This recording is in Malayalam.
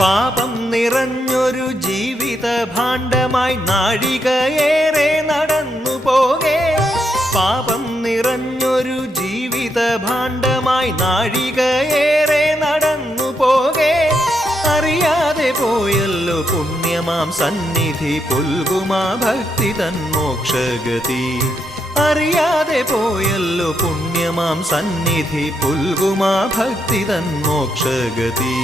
പാപം നിറഞ്ഞൊരു ജീവിത ഭാണ്ഡമായി നാഴികയേറെ നടന്നു പോകെ. പാപം നിറഞ്ഞൊരു ജീവിത ഭാണ്ഡമായി നാഴികയേറെ നടന്നു പോകെ. അറിയാതെ പോയല്ലോ പുണ്യമാം സന്നിധി പുൽകുമാ ഭക്തി തൻ മോക്ഷഗതി. അറിയാതെ പോയല്ലോ പുണ്യമാം സന്നിധി പുൽകുമാ ഭക്തി തൻ മോക്ഷഗതി.